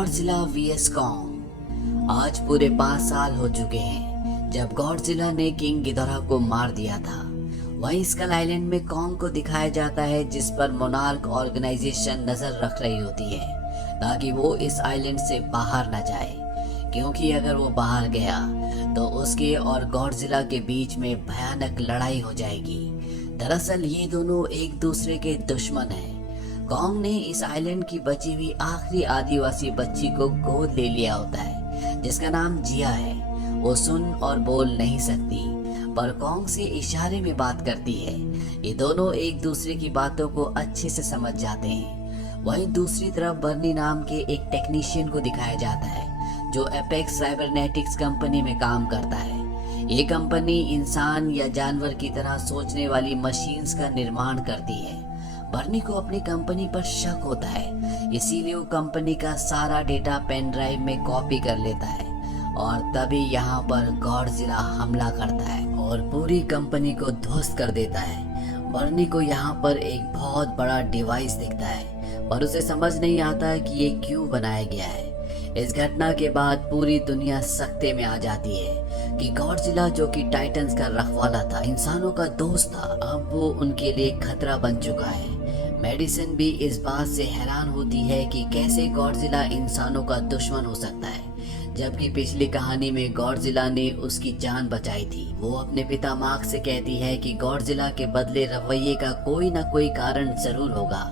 Godzilla VS Kong. आज पूरे 5 साल हो चुके हैं जब गॉडजिला ने किंग गिदोरा को मार दिया था। वहीं स्कल आइलैंड में कॉन्ग को दिखाया जाता है, जिस पर मोनार्क ऑर्गेनाइजेशन नजर रख रही होती है ताकि वो इस आइलैंड से बाहर न जाए, क्योंकि अगर वो बाहर गया तो उसके और गॉडजिला के बीच में भयानक लड़ाई हो जाएगी। दरअसल ये दोनों एक दूसरे के दुश्मन हैं। कॉन्ग ने इस आइलैंड की बची हुई आखिरी आदिवासी बच्ची को गोद ले लिया होता है, जिसका नाम जिया है। वो सुन और बोल नहीं सकती, पर कॉन्ग से इशारे में बात करती है। ये दोनों एक दूसरे की बातों को अच्छे से समझ जाते हैं। वहीं दूसरी तरफ बर्नी नाम के एक टेक्नीशियन को दिखाया जाता है जो एपेक्स साइबरनेटिक्स कंपनी में काम करता है। ये कंपनी इंसान या जानवर की तरह सोचने वाली मशीन्स का निर्माण करती है। बर्नी को अपनी कंपनी पर शक होता है, इसीलिए वो कंपनी का सारा डेटा पेन ड्राइव में कॉपी कर लेता है और तभी यहाँ पर गॉडजिला हमला करता है और पूरी कंपनी को ध्वस्त कर देता है। बर्नी को यहाँ पर एक बहुत बड़ा डिवाइस दिखता है, पर उसे समझ नहीं आता कि ये क्यों बनाया गया है। इस घटना के बाद पूरी दुनिया सख्ते में आ जाती है कि गॉडजिला, जो कि टाइटंस का रखवाला था, इंसानों का दोस्त था, अब वो उनके लिए खतरा बन चुका है। मेडिसिन भी इस बात से हैरान होती है कि कैसे गॉडजिला इंसानों का दुश्मन हो सकता है, जबकि पिछली कहानी में गॉडजिला ने उसकी जान बचाई थी। वो अपने पिता मार्क से कहती है कि गॉडजिला के बदले रवैये का कोई ना कोई कारण जरूर होगा,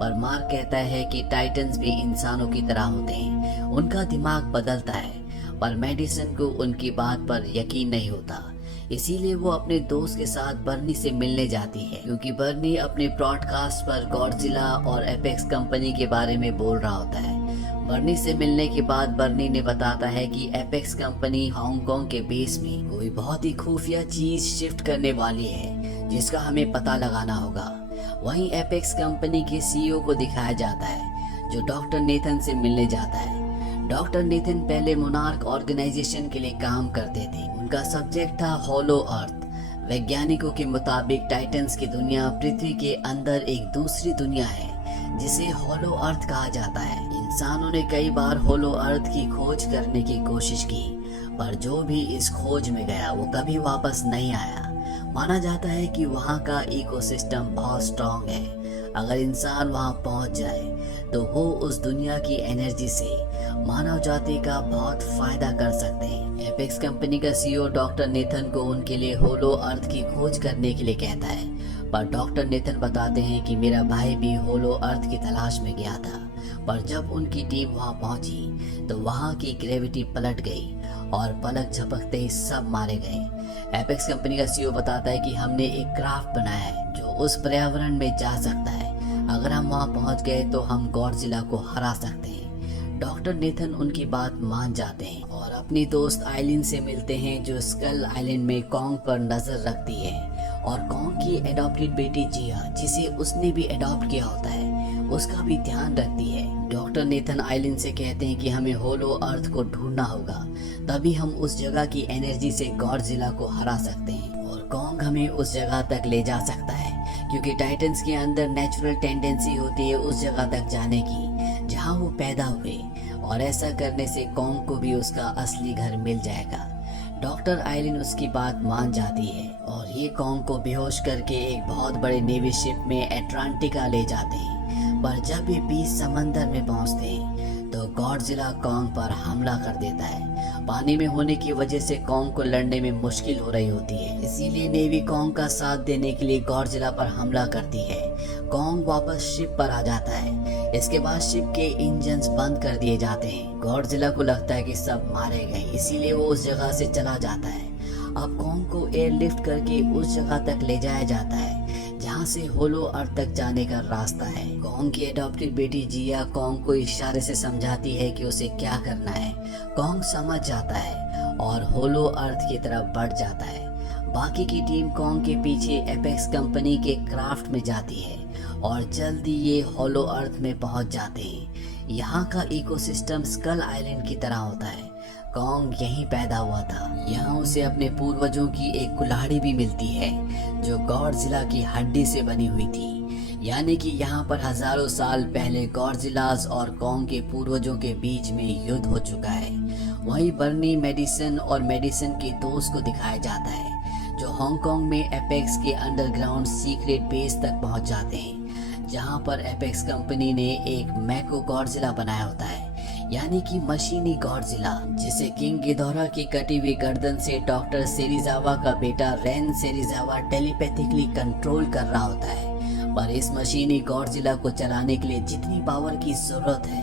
पर मार्क कहता है कि टाइटंस भी इंसानों की तरह होते हैं, उनका दिमाग बदलता है। पर मेडिसिन को उनकी बात पर यकीन नहीं होता, इसीलिए वो अपने दोस्त के साथ बर्नी से मिलने जाती है, क्योंकि बर्नी अपने ब्रॉडकास्ट पर गॉडजिला और एपेक्स कंपनी के बारे में बोल रहा होता है। बर्नी से मिलने के बाद बर्नी ने बताता है कि एपेक्स कंपनी हांगकांग के बेस में कोई बहुत ही खुफिया चीज शिफ्ट करने वाली है, जिसका हमें पता लगाना होगा। वहीं एपेक्स कंपनी के सीईओ को दिखाया जाता है जो डॉक्टर नेथन से मिलने जाता है। डॉक्टर नेथन पहले मोनार्क ऑर्गेनाइजेशन के लिए काम करते थे। उनका सब्जेक्ट था होलो अर्थ। वैज्ञानिकों के मुताबिक टाइटंस की दुनिया पृथ्वी के अंदर एक दूसरी दुनिया है जिसे होलो अर्थ कहा जाता है। इंसानों ने कई बार होलो अर्थ की खोज करने की कोशिश की, पर जो भी इस खोज में गया वो कभी वापस नहीं आया। माना जाता है कि वहाँ का इकोसिस्टम बहुत स्ट्रॉन्ग है। अगर इंसान वहाँ पहुँच जाए तो वो उस दुनिया की एनर्जी से मानव जाति का बहुत फायदा कर सकते हैं। एपेक्स कंपनी का सीईओ डॉक्टर नेथन को उनके लिए होलो अर्थ की खोज करने के लिए कहता है, पर डॉक्टर नेथन बताते हैं कि मेरा भाई भी होलो अर्थ की तलाश में गया था, पर जब उनकी टीम वहां पहुंची तो वहां की ग्रेविटी पलट गई और पलक झपकते ही सब मारे गए। एपेक्स कंपनी का सीईओ बताता है कि हमने एक क्राफ्ट बनाया है जो उस पर्यावरण में जा सकता है। अगर हम वहां पहुंच गए तो हम गॉडजिला को हरा सकते हैं। डॉक्टर नेथन उनकी बात मान जाते हैं और अपनी दोस्त आइलिन से मिलते हैं, जो स्कल आइलैंड में कॉन्ग पर नजर रखती है और कॉन्ग की एडॉप्टेड बेटी जिया, जिसे उसने भी एडॉप्ट किया होता है, उसका भी ध्यान रखती है। डॉक्टर नेथन आइलिन से कहते हैं कि हमें होलो अर्थ को ढूंढना होगा, तभी हम उस जगह की एनर्जी से गॉडजिला को हरा सकते हैं और कॉन्ग हमें उस जगह तक ले जा सकता है, क्योंकि टाइटंस के अंदर नेचुरल टेंडेंसी होती है उस जगह तक जाने की जहाँ वो पैदा हुए, और ऐसा करने से कॉन्ग को भी उसका असली घर मिल जाएगा। डॉक्टर आइलिन उसकी बात मान जाती है और ये कॉन्ग को बेहोश करके एक बहुत बड़े नेवी शिप में एटलांटिका ले जाते हैं। पर जब ये बीच समंदर में पहुंचते हैं तो गॉडजिला कॉन्ग पर हमला कर देता है। पानी में होने की वजह से कॉन्ग को लड़ने में मुश्किल हो रही होती है, इसीलिए नेवी कॉन्ग का साथ देने के लिए गॉडजिला पर हमला करती है। कॉन्ग वापस शिप पर आ जाता है। इसके बाद शिप के इंजन्स बंद कर दिए जाते हैं। गॉडजिला को लगता है कि सब मारे गए, इसीलिए वो उस जगह से चला जाता है। अब कॉन्ग को एयरलिफ्ट करके उस जगह तक ले जाया जाता है जहाँ से होलो अर्थ तक जाने का रास्ता है। कॉन्ग की एडॉप्टेड बेटी जिया कॉन्ग को इशारे से समझाती है कि उसे क्या करना है। कॉन्ग समझ जाता है और होलो अर्थ की तरफ बढ़ जाता है। बाकी की टीम कॉन्ग के पीछे एपेक्स कंपनी के क्राफ्ट में जाती है और जल्दी ये होलो अर्थ में पहुंच जाते हैं। यहाँ का इकोसिस्टम स्कल आइलैंड की तरह होता है। कॉन्ग यहीं पैदा हुआ था। यहाँ उसे अपने पूर्वजों की एक कुल्हाड़ी भी मिलती है जो गॉडजिला की हड्डी से बनी हुई थी। यानी कि यहाँ पर हजारों साल पहले गॉडजिलास और कॉन्ग के पूर्वजों के बीच में युद्ध हो चुका है। वहीं बर्नी मेडिसन और मेडिसन के दोस्त को दिखाया जाता है जो हांगकांग में एपेक्स के अंडरग्राउंड सीक्रेट बेस तक पहुंच जाते हैं, जहां पर एपेक्स कंपनी ने एक मैको गॉडजिला बनाया होता है, यानी कि मशीनी गॉडजिला, जिसे किंग गिदोरा की कटी हुई गर्दन से डॉक्टर सेरिजावा का बेटा रेन सेरिजावा टेलीपैथिकली कंट्रोल कर रहा होता है। पर इस मशीनी गॉडजिला को चलाने के लिए जितनी पावर की जरूरत है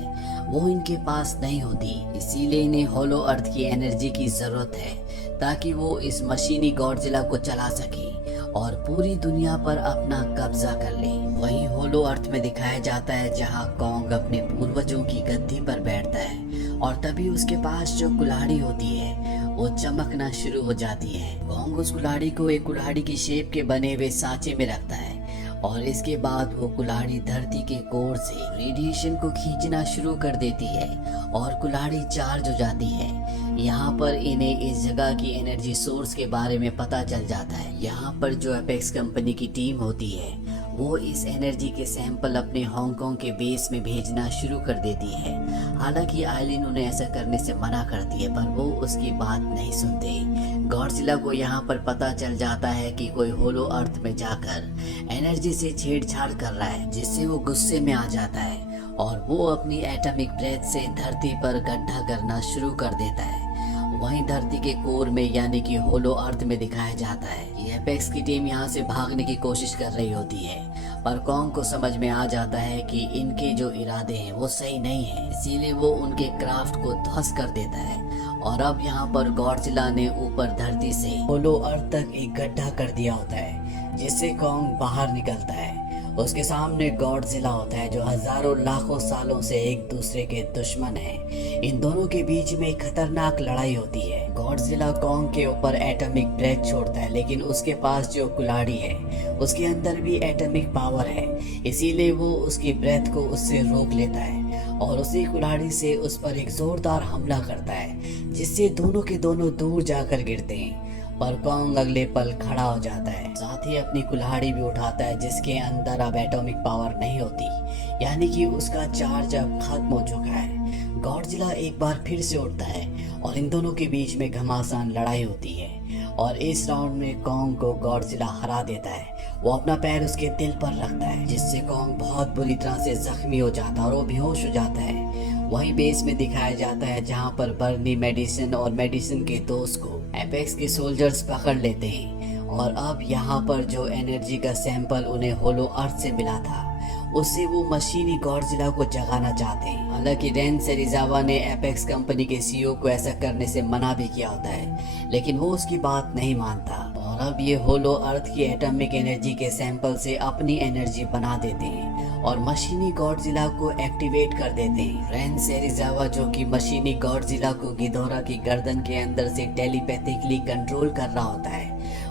वो इनके पास नहीं होती, इसीलिए इन्हें होलो अर्थ की एनर्जी की जरूरत है ताकि वो इस मशीनी गॉडजिला को चला सके और पूरी दुनिया पर अपना कब्जा कर ले। वहीं होलो अर्थ में दिखाया जाता है जहां कॉन्ग अपने पूर्वजों की गद्दी पर बैठता है और तभी उसके पास जो कुल्हाड़ी होती है वो चमकना शुरू हो जाती है। कॉन्ग उस कुल्हाड़ी को एक कुल्हाड़ी की शेप के बने हुए सांचे में रखता है और इसके बाद वो कुल्हाड़ी धरती के कोर से रेडिएशन को खींचना शुरू कर देती है और कुल्हाड़ी चार्ज हो जाती है। यहाँ पर इन्हें इस जगह की एनर्जी सोर्स के बारे में पता चल जाता है। यहाँ पर जो एपेक्स कंपनी की टीम होती है वो इस एनर्जी के सैंपल अपने हांगकांग के बेस में भेजना शुरू कर देती है। हालांकि आइलिन उन्हें ऐसा करने से मना करती है पर वो उसकी बात नहीं सुनते। गॉडजिला को यहाँ पर पता चल जाता है कि कोई होलो अर्थ में जाकर एनर्जी से छेड़छाड़ कर रहा है, जिससे वो गुस्से में आ जाता है और वो अपनी एटॉमिक ब्रेथ से धरती पर गड्ढा करना शुरू कर देता है। वहीं धरती के कोर में यानी कि होलो अर्थ में दिखाया जाता है कि एपेक्स की टीम यहाँ से भागने की कोशिश कर रही होती है, पर कॉन्ग को समझ में आ जाता है कि इनके जो इरादे हैं वो सही नहीं है, इसीलिए वो उनके क्राफ्ट को ध्वस्त कर देता है। और अब यहाँ पर गॉडजिला ने ऊपर धरती से होलो अर्थ तक एक गड्ढा कर दिया होता है, जिससे कॉन्ग बाहर निकलता है। उसके सामने गॉडजिला होता है जो हजारों लाखों सालों से एक दूसरे के दुश्मन हैं। इन दोनों के बीच में एक खतरनाक लड़ाई होती है। गॉडजिला कॉन्ग के ऊपर एटॉमिक ब्रेथ छोड़ता है, लेकिन उसके पास जो कुल्हाड़ी है उसके अंदर भी एटॉमिक पावर है, इसीलिए वो उसकी ब्रेथ को उससे रोक लेता है और उसी कुल्हाड़ी से उस पर एक जोरदार हमला करता है, जिससे दोनों के दोनों दूर जाकर गिरते हैं। पर कॉन्ग अगले पल खड़ा हो जाता है, साथ ही अपनी कुल्हाड़ी भी उठाता है जिसके अंदर अब एटॉमिक पावर नहीं होती, यानी कि उसका चार्ज अब खत्म हो चुका है। गॉडजिला एक बार फिर से उठता है और इन दोनों के बीच में घमासान लड़ाई होती है और इस राउंड में कॉन्ग को गॉडजिला हरा देता है। वो अपना पैर उसके दिल पर रखता है, जिससे कॉन्ग बहुत बुरी तरह से जख्मी हो जाता है और वो बेहोश हो जाता है। वहीं बेस में दिखाया जाता है जहां पर बर्नी मेडिसन और मेडिसन के दोस्त को एपेक्स के सोल्जर्स पकड़ लेते हैं और अब यहाँ पर जो एनर्जी का सैंपल उन्हें होलो अर्थ से मिला था उससे वो मशीनी गॉडजिला को जगाना चाहते हैं। हालांकि रेन सेरिजावा ने एपेक्स कंपनी के सीईओ को ऐसा करने से मना भी किया होता है, लेकिन वो उसकी बात नहीं मानता और अब ये होलो अर्थ की एटॉमिक एनर्जी के सैंपल से अपनी एनर्जी बना देते हैं और मशीनी गॉडजिला को एक्टिवेट कर देते हैं। रेन सेरिजावा जो कि मशीनी गॉडजिला को गिदोरा की गर्दन के अंदर से टेलीपैथिकली कंट्रोल कर रहा होता है,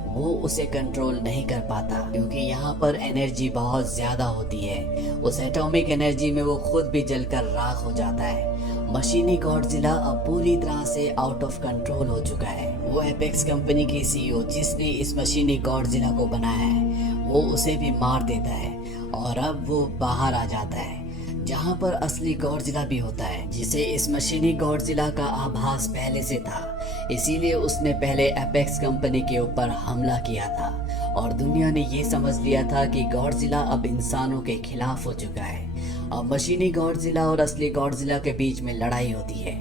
वो उसे कंट्रोल नहीं कर पाता क्योंकि यहाँ पर एनर्जी बहुत ज्यादा होती है। उस एटॉमिक एनर्जी में वो खुद भी जलकर राख हो जाता है। मशीनी गॉडजिला अब पूरी तरह से आउट ऑफ कंट्रोल हो चुका है। वो एपेक्स कंपनी के सीईओ जिसने इस मशीनी गॉडजिला को बनाया है वो उसे भी मार देता है और अब वो बाहर आ जाता है जहाँ पर असली गॉडजिला भी होता है, जिसे इस मशीनी गॉडजिला का आभास पहले से था, इसीलिए उसने पहले एपेक्स कंपनी के ऊपर हमला किया था और दुनिया ने ये समझ लिया था कि गॉडजिला अब इंसानों के खिलाफ हो चुका है। अब मशीनी गॉडजिला और असली गॉडजिला के बीच में लड़ाई होती है,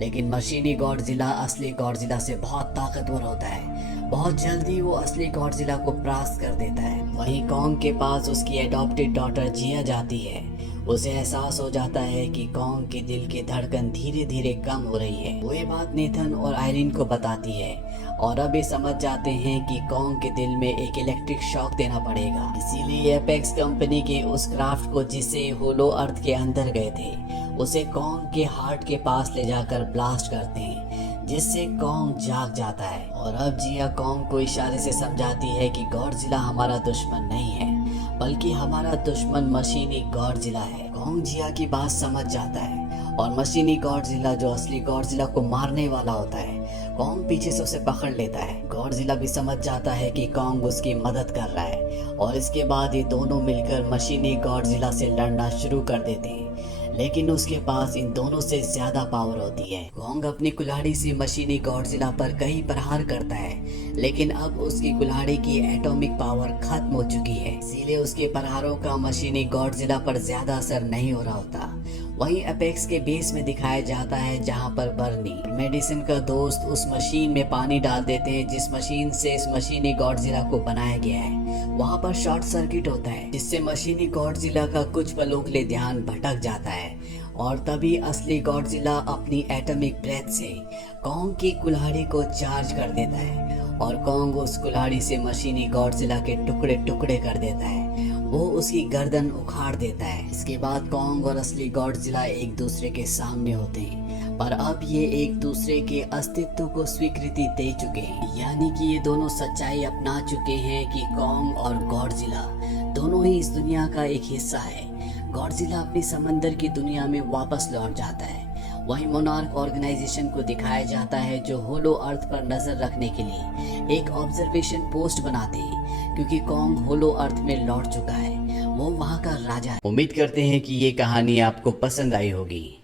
लेकिन मशीनी गॉडजिला असली गॉडजिला से बहुत ताकतवर होता है। बहुत जल्दी वो असली गॉडजिला को परास्त कर देता है। वहीं कॉन्ग के पास उसकी एडॉप्टेड डॉटर जिया जाती है। उसे एहसास हो जाता है कि कॉन्ग के दिल की धड़कन धीरे धीरे कम हो रही है। वो ये बात नेथन और आयरिन को बताती है और अब ये समझ जाते हैं कि कॉन्ग के दिल में एक इलेक्ट्रिक शॉक देना पड़ेगा। इसीलिए एपेक्स कंपनी के उस क्राफ्ट को जिसे होलो अर्थ के अंदर गए थे उसे कॉन्ग के हार्ट के पास ले जाकर ब्लास्ट करते हैं, जिससे कॉन्ग जाग जाता है। और अब जिया कॉन्ग को इशारे से समझाती है कि गॉडजिला हमारा दुश्मन नहीं है, बल्कि हमारा दुश्मन मशीनी गॉडजिला है। कॉन्ग जिया की बात समझ जाता है और मशीनी गॉडजिला जो असली गॉडजिला को मारने वाला होता है कॉन्ग पीछे से उसे पकड़ लेता है। गॉडजिला भी समझ जाता है कि कॉन्ग उसकी मदद कर रहा है और इसके बाद ये दोनों मिलकर मशीनी गॉडजिला से लड़ना शुरू कर देते हैं, लेकिन उसके पास इन दोनों से ज्यादा पावर होती है। कॉन्ग अपनी कुल्हाड़ी से मशीनी गॉडजिला पर कई प्रहार करता है, लेकिन अब उसकी कुल्हाड़ी की एटॉमिक पावर खत्म हो चुकी है, इसीलिए उसके प्रहारों का मशीनी गॉडजिला पर ज्यादा असर नहीं हो रहा होता। वहीं एपेक्स के बेस में दिखाया जाता है जहां पर बर्नी मेडिसिन का दोस्त उस मशीन में पानी डाल देते हैं जिस मशीन से इस मशीनी गॉडजिला को बनाया गया है। वहां पर शॉर्ट सर्किट होता है जिससे मशीनी गॉडजिला का कुछ पलों के लिए ध्यान भटक जाता है और तभी असली गॉडजिला अपनी एटॉमिक ब्रेथ से कॉन्ग की कुल्हाड़ी को चार्ज कर देता है और कॉन्ग उस कुल्हाड़ी से मशीनी गॉडजिला के टुकड़े टुकड़े कर देता है। वो उसकी गर्दन उखाड़ देता है। इसके बाद कॉन्ग और असली गॉडजिला एक दूसरे के सामने होते हैं, पर अब ये एक दूसरे के अस्तित्व को स्वीकृति दे चुके हैं, यानी कि ये दोनों सच्चाई अपना चुके हैं कि कॉन्ग और गॉडजिला दोनों ही इस दुनिया का एक हिस्सा है। गॉडजिला अपनी समंदर की दुनिया में वापस लौट जाता है। वहीं मोनार्क ऑर्गेनाइजेशन को दिखाया जाता है जो होलो अर्थ पर नजर रखने के लिए एक ऑब्जर्वेशन पोस्ट बनाते हैं, क्योंकि कॉन्ग होलो अर्थ में लौट चुका है। वो वहां का राजा है। उम्मीद करते हैं कि ये कहानी आपको पसंद आई होगी।